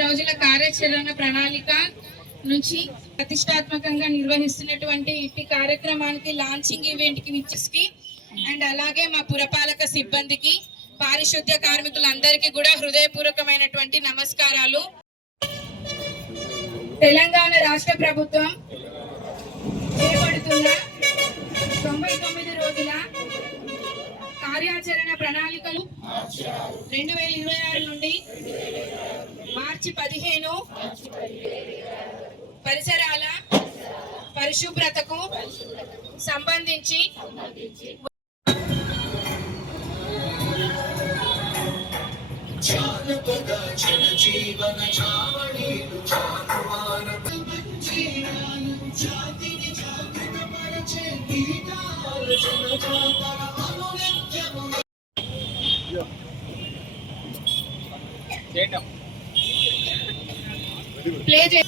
రోజుల కార్యాచరణ ప్రణాళిక నుంచి ప్రతిష్టాత్మకంగా నిర్వహిస్తున్నటువంటి ఈ కార్యక్రమానికి లాంచింగ్ ఈవెంట్ కి అండ్ అలాగే మా పురపాలక సిబ్బందికి, పారిశుద్ధ్య కార్మికులందరికీ కూడా హృదయపూర్వకమైనటువంటి నమస్కారాలు. తెలంగాణ రాష్ట్ర ప్రభుత్వం చేపడుతున్న 99 రోజుల కార్యాచరణ ప్రణాళికలు 2026 నుండి మార్చి 15 పరిసరాల పరిశుభ్రతకు సంబంధించి ప్లే చే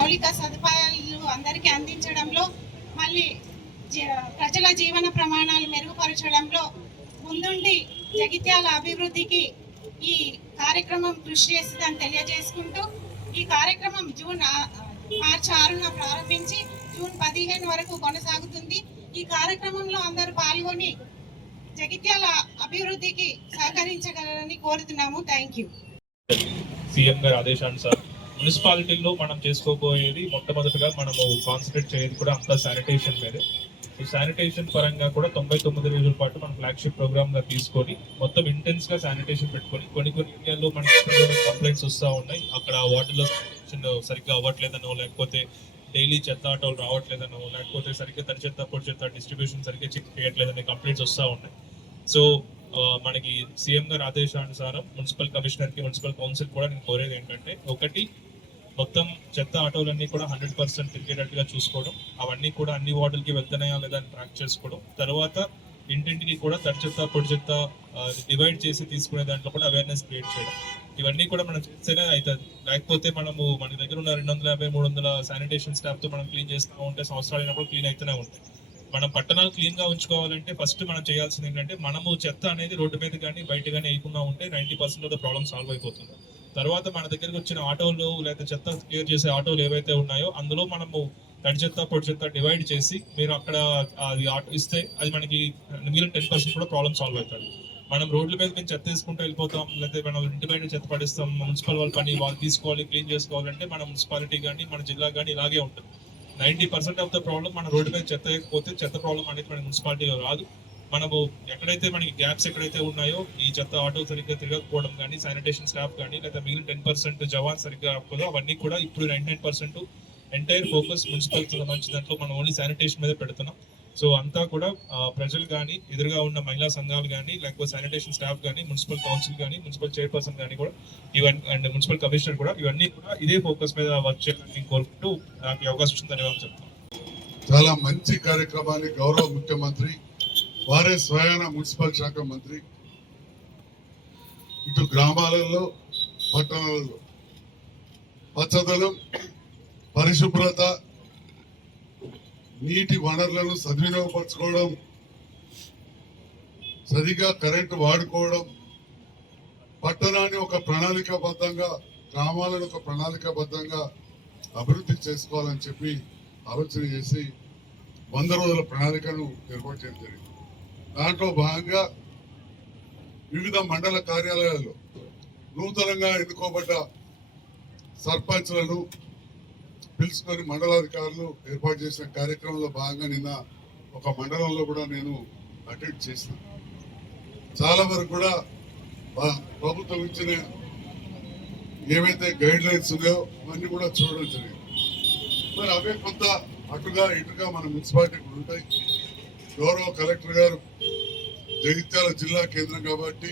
మౌలిక సదుపాయాలు అందరికీ అందించడంలో, మళ్ళీ ప్రజల జీవన ప్రమాణాలు మెరుగుపరచడంలో ముందుండి జగిత్యాల అభివృద్ధికి ఈ కార్యక్రమం కృషి చేస్తుందని తెలియజేసుకుంటూ, ఈ కార్యక్రమం మార్చి 6న ప్రారంభించి జూన్ 15 వరకు కొనసాగుతుంది. ఈ కార్యక్రమంలో అందరూ పాల్గొని జగిత్యాల అభివృద్ధికి సహకరించగలరని కోరుతున్నాము. Thank you. సీఎం గారి ఆదేశానుసారం మున్సిపాలిటీలో మనం చేసుకోబోయేది మొట్టమొదటిగా మనము కాన్సన్ట్రేట్ చేయేది కూడా అంతా శానిటేషన్ మీదే. ఈ శానిటేషన్ పరంగా కూడా 99 రోజుల పాటు మనం ఫ్లాగ్షిప్ ప్రోగ్రామ్ గా తీసుకొని మొత్తం ఇంటెన్స్ గా శానిటేషన్ పెట్టుకొని కొన్ని ఏరియాల్లో మనకి కంప్లైంట్స్ వస్తూ ఉన్నాయి. అక్కడ వాటర్లో సరిగ్గా అవ్వట్లేదనో, లేకపోతే డైలీ చెత్త ఆటోలు రావట్లేదనో, లేకపోతే సరిగ్గా తడి చెత్త పొడి చెత్త డిస్ట్రిబ్యూషన్ సరిగ్గా చెక్ చేయట్లేదనే కంప్లైంట్స్ వస్తూ ఉన్నాయి. సో మనకి సీఎం గారి ఆదేశానుసారం మున్సిపల్ కమిషనర్ కి, మున్సిపల్ కౌన్సిల్ కూడా నేను కోరేది ఏంటంటే, ఒకటి మొత్తం చెత్త ఆటోలన్నీ కూడా 100% తిరిగేటట్టుగా చూసుకోవడం, అవన్నీ కూడా అన్ని వార్డులకి వెళ్తున్నాయా లేదా అని ట్రాక్ చేసుకోవడం, తర్వాత ఇంటింటికి కూడా తడి చెత్త పొడి చెత్త డివైడ్ చేసి తీసుకునే దాంట్లో కూడా అవేర్నెస్ క్రియేట్ చేయడం, ఇవన్నీ కూడా మనం చేస్తేనే అవుతుంది. లేకపోతే మనము మన దగ్గర ఉన్న 250-300 శానిటేషన్ స్టాఫ్ తో మనం క్లీన్ చేస్తూ ఉంటే సంవత్సరాలు అయినప్పుడు క్లీన్ అయితేనే ఉంటాయి. మనం పట్టణాలు క్లీన్ గా ఉంచుకోవాలంటే ఫస్ట్ మనం చేయాల్సింది ఏంటంటే, మనము చెత్త అనేది రోడ్డు మీద కానీ బయట కానీ వేయకుండా ఉంటే 90% ఆఫ్ ద ప్రాబ్లమ్ సాల్వ్ అయిపోతుంది. తర్వాత మన దగ్గరకు వచ్చిన ఆటోలు లేదా చెత్త క్లియర్ చేసే ఆటోలు ఏవైతే ఉన్నాయో అందులో మనము తడి చెత్త పొడి చెత్త డివైడ్ చేసి మీరు అక్కడ అది ఇస్తే అది మనకి మిగిలిన 10% కూడా ప్రాబ్లమ్ సాల్వ్ అవుతుంది. మనం రోడ్ల మీద మేము చెత్త తీసుకుంటూ వెళ్ళిపోతాం, లేకపోతే మనం ఇంటి బయట చెత్త పడిస్తాం, మున్సిపల్ వాళ్ళ పని వాళ్ళు తీసుకోవాలి క్లీన్ చేసుకోవాలంటే మన మున్సిపాలిటీ కానీ మన జిల్లా కానీ ఇలాగే ఉంటుంది. 90% ఆఫ్ ద ప్రాబ్లం మన రోడ్డు మీద చెత్త వేయకపోతే చెత్త ప్రాబ్లం అనేది మన మున్సిపాలిటీలో రాదు. మనము ఎక్కడైతే మనకి గ్యాప్స్ ఎక్కడైతే ఉన్నాయో, ఈ చెత్త ఆటో సరిగ్గా తిరగకపోవడం కానీ, శానిటేషన్ స్టాఫ్ కానీ, లేదా మిగిలిన 10% జవాన్ సరిగ్గా రాకపోతే అవన్నీ కూడా ఇప్పుడు 99% ఎంటైర్ ఫోకస్ మున్సిపల్ సంబంధించిన దాంట్లో మనం ఓన్లీ శానిటేషన్ మీద పెడుతున్నాం. సో అంతా కూడా ప్రజలు కానీ, ఎదురుగా ఉన్న మహిళా సంఘాలు కానీ, లేకపోతే శానిటేషన్ స్టాఫ్ కానీ, మున్సిపల్ కౌన్సిల్ కానీ, మున్సిపల్ చైర్పర్సన్ కానీ కూడా ఇవన్నీ అండ్ మున్సిపల్ కమిషనర్ కూడా ఇవన్నీ కూడా ఇదే ఫోకస్ మీద వర్క్ చేయాలని కోరుకుంటూ నాకు అవకాశం వచ్చింది ధన్యవాదాలు చెప్తాను. చాలా మంచి కార్యక్రమాన్ని గౌరవ ముఖ్యమంత్రి వారే స్వయాన మున్సిపల్ శాఖ మంత్రి ఇటు గ్రామాలలో పట్టణాలలో పచ్చదనం, పరిశుభ్రత, నీటి వనరులను సద్వినియోగపరచుకోవడం, సరిగా కరెంటు వాడుకోవడం, పట్టణాన్ని ఒక ప్రణాళికాబద్ధంగా, గ్రామాలను ఒక ప్రణాళికాబద్ధంగా అభివృద్ధి చేసుకోవాలని చెప్పి ఆలోచన చేసి 100 రోజుల ప్రణాళికను ఏర్పాటు చేయడం జరిగింది. దాంట్లో భాగంగా వివిధ మండల కార్యాలయాల్లో నూతనంగా ఎన్నుకోబడ్డ సర్పంచ్లను పిలుచుకొని మండలాధికారులు ఏర్పాటు చేసిన కార్యక్రమంలో భాగంగా నిన్న ఒక మండలంలో కూడా నేను అటెండ్ చేసిన. చాలా వరకు కూడా ప్రభుత్వం ఇచ్చిన ఏవైతే గైడ్ లైన్స్ ఉన్నాయో అవన్నీ కూడా చూడడం జరిగింది. మరి అవే కొంత అటుగా ఇటుగా మన మున్సిపాలిటీ ఉంటాయి. గౌరవ కలెక్టర్ గారు జగిత్యాల జిల్లా కేంద్రం కాబట్టి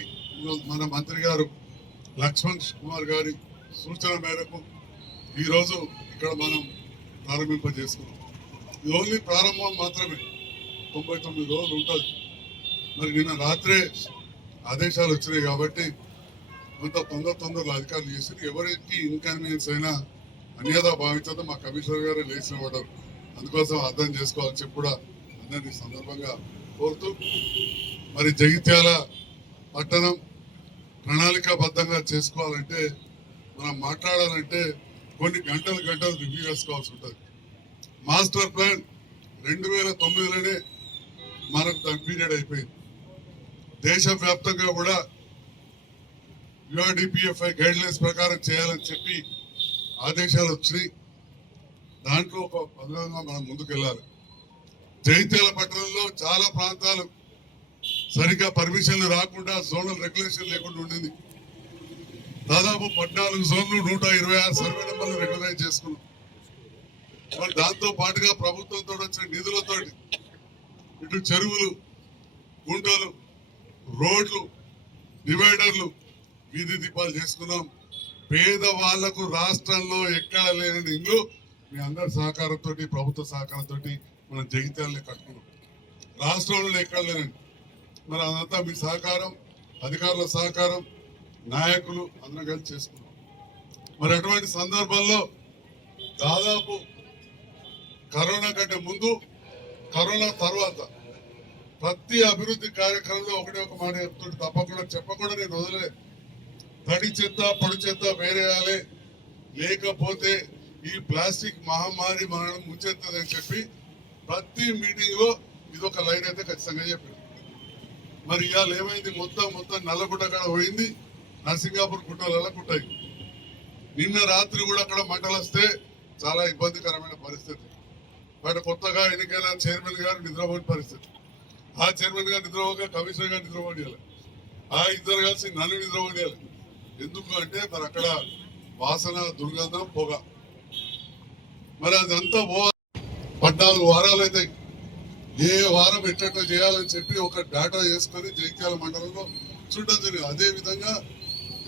మన మంత్రి గారు లక్ష్మణ్ కుమార్ గారి సూచన మేరకు ఈరోజు ఇక్కడ మనం ప్రారంభింపజేసుకున్నాం. ఇది ఓన్లీ ప్రారంభం మాత్రమే, 99 రోజులు ఉంటుంది. మరి నిన్న రాత్రే ఆదేశాలు వచ్చినాయి కాబట్టి కొంత తొందరలో అధికారులు చేసి ఎవరికి ఇన్కన్వీనియన్స్ అయినా అన్యదా భావించడం మా కమిషనర్ గారే లేచిన పడ్డారు. అందుకోసం అర్థం చేసుకోవాలని చెప్పి కూడా అందరినీ సందర్భంగా కోరుతూ, మరి జగిత్యాల పట్టణం ప్రణాళికాబద్ధంగా చేసుకోవాలంటే, మనం మాట్లాడాలంటే కొన్ని గంటలు రివ్యూ చేసుకోవాల్సి ఉంటుంది. మాస్టర్ ప్లాన్ 2009లోనే మనకు దాని పీరియడ్ అయిపోయింది. దేశవ్యాప్తంగా కూడా యుఆర్డిపిఎఫ్ఐ గైడ్ లైన్స్ ప్రకారం చేయాలని చెప్పి ఆదేశాలు వచ్చినాయి. దాంట్లో ఒక పథకంగా మనం ముందుకెళ్ళాలి. జగిత్యాల పట్టణంలో చాలా ప్రాంతాలు సరిగ్గా పర్మిషన్లు రాకుండా జోనల్ రెగ్యులేషన్ లేకుండా ఉండింది. దాదాపు 14 జోన్లు 126 సర్వే నెంబర్లు రెగ్యులైజ్ చేసుకున్నాం. మరి దాంతో పాటుగా ప్రభుత్వంతో వచ్చిన నిధులతోటి ఇటు చెరువులు, గుంటలు, రోడ్లు, డివైడర్లు, వీధి దీపాలు చేసుకున్నాం. పేదవాళ్లకు రాష్ట్రంలో ఎక్కడ లేని ఇల్లు మీ అందరి సహకారంతో, ప్రభుత్వ సహకారంతో మనం జగిత్యాలని కట్టుకున్నాం. రాష్ట్రంలో ఎక్కడ లేనండి. మరి అదంతా మీ సహకారం, అధికారుల సహకారం, నాయకులు అందరం కలిసి చేసుకున్నాం. మరి అటువంటి సందర్భంలో దాదాపు కరోనా కంటే ముందు, కరోనా తర్వాత ప్రతి అభివృద్ధి కార్యక్రమంలో ఒకటే ఒక మాట చెప్తుంటే చెప్పకుండా నేను వదలలేదు. తడి చెత్త పొడి చెత్త వేరేయాలి, లేకపోతే ఈ ప్లాస్టిక్ మహమ్మారి మనల్ని ముంచెత్తదని చెప్పి ప్రతి మీటింగ్ లో ఇది ఒక లైన్ అయితే ఖచ్చితంగా చెప్పింది. మరి ఇవాళ ఏమైంది, మొత్తం నల్లగుట్ట కాడ పోయింది, నరసింగాపూర్ గుట్టలలో కుట్టాయి. నిన్న రాత్రి కూడా అక్కడ మంటలు వస్తే చాలా ఇబ్బందికరమైన పరిస్థితి. బట్ కొత్తగా ఎన్నికైన చైర్మన్ గారు నిద్రపోయిన పరిస్థితి. ఆ చైర్మన్ గారు నిద్రపోక కమిషనర్ గారు నిద్రపోయాలి, ఆ ఇద్దరు కలిసి నన్ను నిద్రపోయాలి. ఎందుకు అంటే మరి అక్కడ వాసన, దుర్గంధం, పొగ. మరి అదంతా 14 వారాలు అయితే ఏ వారం ఎట్లా చేయాలని చెప్పి ఒక డేటా చేసుకొని జగిత్యాల మండలంలో చూడడం జరిగింది. అదే విధంగా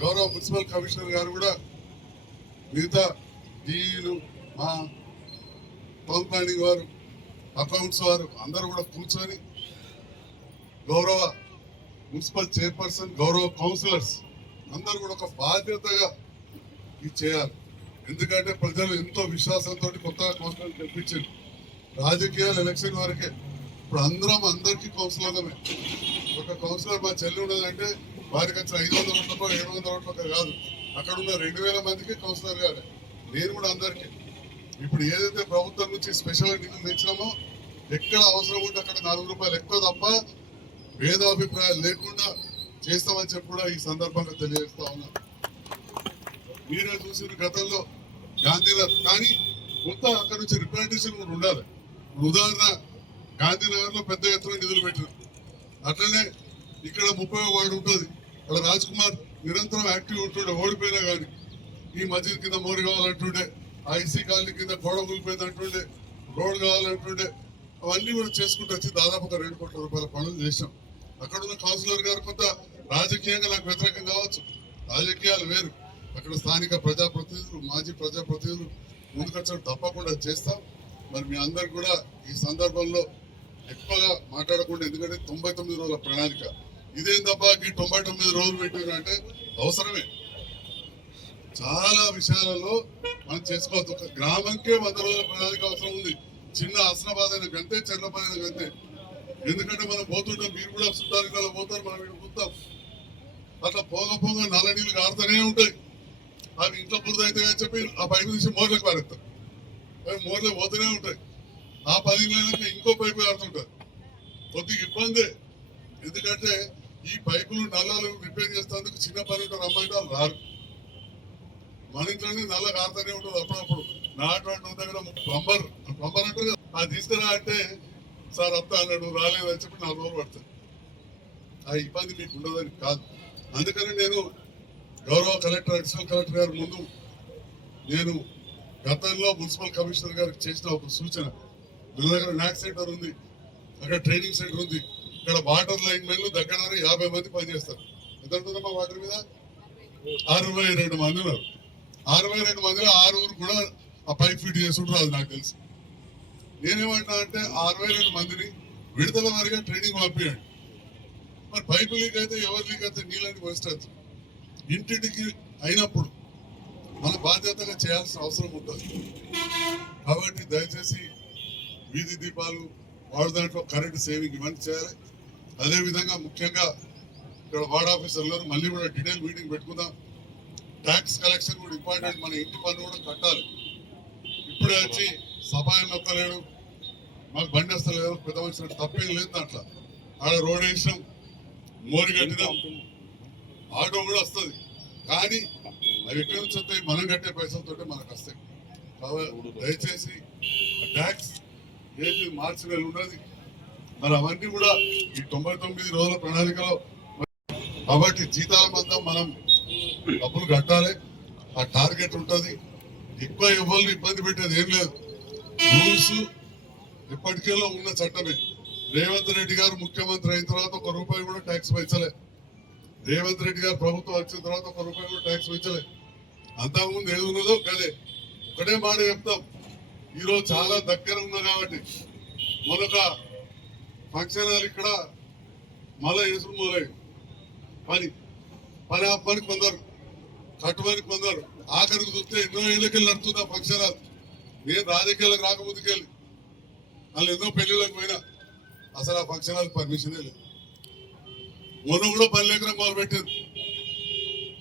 గౌరవ మున్సిపల్ కమిషనర్ గారు కూడా మిగతా డీఈలు, మా టౌన్ ప్లానింగ్ వారు, అకౌంట్స్ వారు అందరూ కూడా కూర్చొని గౌరవ మున్సిపల్ చైర్పర్సన్, గౌరవ కౌన్సిలర్స్ అందరూ కూడా ఒక బాధ్యతగా ఇది చేయాలి. ఎందుకంటే ప్రజలు ఎంతో విశ్వాసంతో కొత్తగా కౌన్సిలర్ గెలిపించారు. రాజకీయాలు ఎలక్షన్ వరకే. ఇప్పుడు అందరికీ కౌన్సిలర్లమే. ఒక కౌన్సిలర్ మా చెల్లి ఉన్నదంటే వారికి వచ్చిన 500 ఓట్లకో 700 ఓట్లకో కాదు, అక్కడ ఉన్న 2000 మందికి కౌన్సిలర్ కాదు. నేను కూడా అందరికీ ఇప్పుడు ఏదైతే ప్రభుత్వం నుంచి స్పెషల్ నిధులు తెచ్చినామో ఎక్కడ అవసరం ఉంటే అక్కడ 4 రూపాయలు ఎక్కువ తప్ప భేదాభిప్రాయాలు లేకుండా చేస్తామని చెప్పి కూడా ఈ సందర్భంగా తెలియజేస్తా ఉన్నా. మీరే చూసిన గతంలో గాంధీనగర్, కానీ కొంత అక్కడ నుంచి రిప్రజెంటేషన్ కూడా ఉండాలి. ఉదాహరణ గాంధీనగర్ లో పెద్ద ఎత్తున నిధులు పెట్టారు. అట్లనే ఇక్కడ 30వ వార్డు ఉంటుంది. అక్కడ రాజ్ కుమార్ నిరంతరం యాక్టివ్ ఉంటుండే, ఓడిపోయినా కానీ ఈ మస్జిద్ కింద మోరు కావాలంటుండే, ఐసీ కాలనీ కింద గోడ కూలిపోయింది అంటుండే, రోడ్ కావాలంటుండే. అవన్నీ కూడా చేసుకుంటూ వచ్చి దాదాపు ఒక 2 కోట్ల రూపాయల పనులు చేశాం. అక్కడ ఉన్న కౌన్సిలర్ గారు కొంత రాజకీయంగా నాకు వ్యతిరేకం కావచ్చు, రాజకీయాలు వేరు. అక్కడ స్థానిక ప్రజాప్రతినిధులు, మాజీ ప్రజాప్రతినిధులు ముందుకొచ్చడం తప్పకుండా చేస్తాం. మరి మీ అందరు కూడా ఈ సందర్భంలో ఎక్కువగా మాట్లాడకుండా, ఎందుకంటే 99 రోజుల ప్రణాళిక ఇదేం తప్ప 99 రోజులు పెట్టారంటే అవసరమే. చాలా విషయాలలో మనం చేసుకోవచ్చు. ఒక గ్రామంకే 100 రోజుల ప్రణాళిక అవసరం ఉంది. చిన్న హస్నాబాద్ అయిన గంటే, చెర్లపల్లి అయిన గంటే. ఎందుకంటే మనం పోతుంటాం, మీరు కూడా సుతారికాలో పోతారు, మనం ఇక్కడ పోతాం. అట్లా పోగ నల్ల నీళ్ళు కారుతూనే ఉంటాయి. అవి ఇంట్లో బురద అయితే అని చెప్పి ఆ పైపు నుంచి మోర్లకు పారేస్తారు. అవి మోర్లు పోతూనే ఉంటాయి. ఆ 10 నెలలకి ఇంకో పైపు కారుతుంటారు. కొద్దిగా ఇబ్బందే. ఎందుకంటే ఈ పైపులు నల్లలు రిపేర్ చేసేందుకు చిన్న పని రమ్మంటే వాళ్ళు రారు. మన ఇంట్లోనే నల్ల కారుతూనే ఉంటుంది అప్పుడప్పుడు. నాటువంటి దగ్గర ప్లంబర్ అంటే అది తీసుకురా అంటే సార్ అంతా అన్నాడు, రాలేదు అని చెప్పి 4 రోజులు పడతాయి. ఆ ఇబ్బంది మీకు ఉండదని కాదు. అందుకని నేను గౌరవ కలెక్టర్, అడిషనల్ కలెక్టర్ గారి ముందు నేను గతంలో మున్సిపల్ కమిషనర్ గారికి చేసిన ఒక సూచన, మన దగ్గర నాక్ సెంటర్ ఉంది, అక్కడ ట్రైనింగ్ సెంటర్ ఉంది, ఇక్కడ వాటర్ లైన్ మెన్లు దగ్గర 50 మంది పనిచేస్తారు. ఎంత ఉంటుందమ్మా వాటర్ మీద? 62 మంది ఉన్నారు. 62 మందిలో 6 కూడా ఆ పైప్ ఫిట్ చేసుకుంటారు, అది నాకు తెలుసు. నేనేమంటా అంటే 62 మందిని విడుదల వారిగా ట్రైనింగ్ పంపించండి. మరి పైపు లీక్ అయితే ఎవరు లీక్ అయితే నీళ్ళని వేస్ట్ అవుతుంది. ఇంటింటికి అయినప్పుడు మన బాధ్యతగా చేయాల్సిన అవసరం ఉంటుంది. కాబట్టి దయచేసి వీధి దీపాలు వాడు దాంట్లో కరెంట్ సేవింగ్ ఇవన్నీ చేయాలి. అదేవిధంగా ముఖ్యంగా ఇక్కడ వార్డ్ ఆఫీసర్లు మళ్ళీ కూడా డీటెయిల్ మీటింగ్ పెట్టుకుందాం. ట్యాక్స్ కలెక్షన్ కూడా ఇంపార్టెంట్, మన ఇంటి పన్ను కూడా కట్టాలి. ఇప్పుడే వచ్చి సఫాయి నొక్కలేడు, మాకు బండి వస్తలేదు, పెద్ద వచ్చినట్టు తప్పేం లేదు దాంట్లో. ఆడ రోడ్ వేసినాం, మోరి కట్టినాం, ఆటో కూడా వస్తుంది. కానీ అవి ఎక్కడి నుంచి వస్తాయి? మనం కట్టే పైసలతో మనకు వస్తాయి. కాబట్టి దయచేసి ట్యాక్స్ ఏది మార్చి నెల ఉన్నది, మరి అవన్నీ కూడా ఈ 99 రోజుల ప్రణాళికలో. కాబట్టి జీతాల మందం మనం డబ్బులు కట్టాలి, ఆ టార్గెట్ ఉంటుంది. ఎక్కువ ఎవరిని ఇబ్బంది పెట్టేది ఏం లేదు. రూల్స్ ఇప్పటికేలో ఉన్న చట్టమే. రేవంత్ రెడ్డి గారు ముఖ్యమంత్రి అయిన తర్వాత 1 రూపాయి కూడా ట్యాక్స్ పెంచలే. రేవంత్ రెడ్డి గారు ప్రభుత్వం వచ్చిన తర్వాత 1 రూపాయి కూడా ట్యాక్స్ పెంచలే. అంతకుముందు ఏది ఉన్నదో కదే. ఒకటే మాట చెప్తాం, ఈరోజు చాలా దగ్గర ఉన్నా కాబట్టి మొదట ఫంక్షన్ హాల్ ఇక్కడ మళ్ళా వేసుడు మొదలై పని ఆపని కొందరు, కట్టుబడి కొందరు, ఆఖరికి చూస్తే ఎన్నో ఏళ్ళకెళ్ళి నడుతుంది ఆ ఫంక్షన్ హాల్. నేను రాజకీయాలకు రాకముందుకెళ్ళి వాళ్ళు ఎన్నో పెళ్లిళ్ళకి పోయినా అసలు ఆ ఫంక్షన్ హాల్ పర్మిషనే లేదు. మొన్న కూడా పని లేకుండా మొదలు పెట్టారు.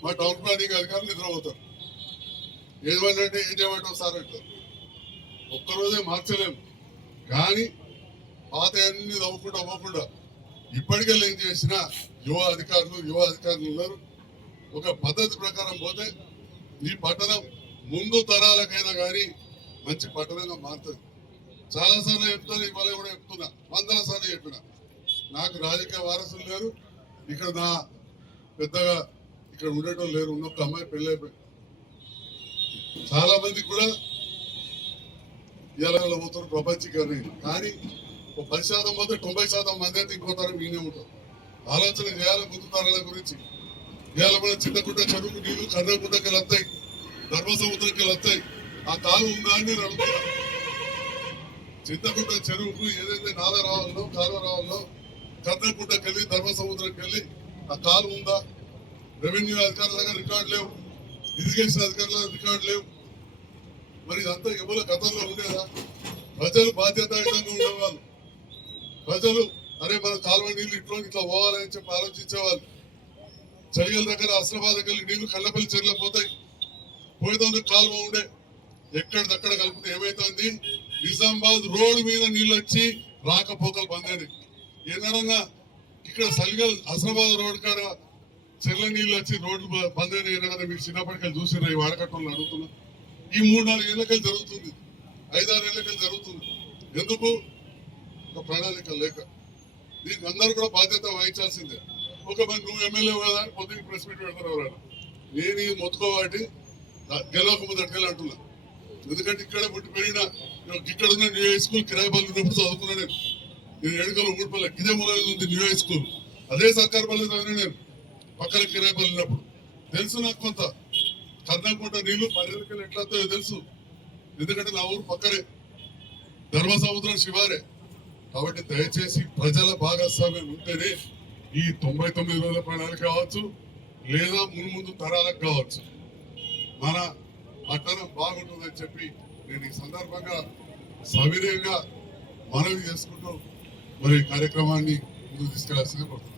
మా టౌన్ ప్లానింగ్ అధికారులు నిద్రపోతారు. ఏమంటే ఏం చేయమంటావు సార్ అంటారు. ఒక్కరోజే మార్చలేము, కానీ పాత అన్ని అవ్వకుండా ఇప్పటికే ఏం చేసిన యువ అధికారులు ఉన్నారు. ఒక పద్ధతి ప్రకారం పోతే ఈ పట్టణం ముందు తరాలకైనా కానీ మంచి పట్టణంగా మారుతుంది. చాలా సార్లు చెప్తాను, ఇవాళ కూడా చెప్తున్నా, 100 సార్లు చెప్పిన. నాకు రాజకీయ వారసులు లేరు ఇక్కడ, నా పెద్దగా ఇక్కడ ఉండటం లేరు. ఉన్నొక్క అమ్మాయి పెళ్ళి అయిపోయింది. చాలా మంది కూడా ఇలా పోతారు ప్రపంచీకరణ. కానీ 10% పోతే 90% మంది అయితే ఇంకో తరం మీనే ఉంటారు. ఆలోచన చేయాలి ముందు తరాల గురించి. ఇవాళ కూడా చింతకుంట చెరువుకు నీళ్లు కర్రకుంటకి వస్తాయి, ధర్మసముద్రంకి వస్తాయి. ఆ కాలు ఉందా అని నేను అడుగుతున్నా. చింతకుంట చెరువుకు ఏదైతే నాల రావాలో కాలువ రావాలో కర్రకుంటకి వెళ్ళి ధర్మసముద్రంకి వెళ్ళి ఆ కాలు ఉందా? రెవెన్యూ అధికారుల దగ్గర రికార్డు లేవు, ఇరిగేషన్ అధికారుల రికార్డు లేవు. మరి ఇదంతా ఎవరో గతంలో ఉండేదా? ప్రజలు బాధ్యతాయుతంగా ఉండేవాళ్ళు. ప్రజలు అరే మన కాలువ నీళ్ళు ఇట్లా పోవాలని చెప్పి ఆలోచించేవాళ్ళు. చలిగల దగ్గర అస్రాబాద్కి వెళ్ళి నీళ్లు కళ్ళపల్లి చెరువులో పోతాయి. పోయేదాన్ని కాలువ ఉండే, ఎక్కడిదక్కడ కలిపితే ఏమైతుంది? నిజామాబాద్ రోడ్డు మీద నీళ్ళు వచ్చి రాకపోకలు బందేది. ఏదన్నా ఇక్కడ సలిగల్ అస్రాబాద్ రోడ్ కాడ చెర్ల నీళ్ళు వచ్చి రోడ్లు బందేది. ఏదైనా మీరు చిన్నప్పటికెళ్ళి చూసినా ఈ వాడకట్టంలో అడుగుతున్నా. ఈ 3-4 ఏళ్ళకెళ్ళి జరుగుతుంది, 5-6 ఏళ్ళకెళ్ళి జరుగుతుంది. ఎందుకు? ఒక ప్రణాళిక లేక. దీనికి అందరూ కూడా బాధ్యత వహించాల్సిందే. ఒక మరి నువ్వు ఎమ్మెల్యే కదా అని పొద్దున్న ప్రెస్ మీట్ పెడతారు ఎవరైనా. నేను ఇది మొత్తుకోవాటి గెలవక ముందటికెళ్ళి అంటున్నా. ఎందుకంటే ఇక్కడ పుట్టి పెరిగిన, ఇక్కడ ఉన్న న్యూ హై స్కూల్ కిరాయి పనులు ఉన్నప్పుడు చదువుకున్నా నేను. 7 ఊడిపల్లె ఇదే మూలలో ఉంది న్యూ హై స్కూల్. అదే సర్కార్ పల్లె చదివినా నేను. పక్కన కిరాయి పనులు ఉన్నప్పుడు తెలుసు నాకు. కొంత కర్ణాకుంట నీళ్లు 10 ఎట్లా వస్తాయో తెలుసు. ఎందుకంటే నా ఊరు పక్కనే, ధర్మసముద్రం శివారే. కాబట్టి దయచేసి ప్రజల భాగస్వామ్యం ఉంటేనే ఈ 99 రోజుల ప్రణాళిక కావచ్చు, లేదా ముందు తరాలకు కావచ్చు, మన పట్టణం బాగుంటుందని చెప్పి నేను ఈ సందర్భంగా సవినయంగా మనవి చేసుకుంటూ మరి కార్యక్రమాన్ని ముందుకు తీసుకెళ్లాల్సిందే కోరుతున్నాను.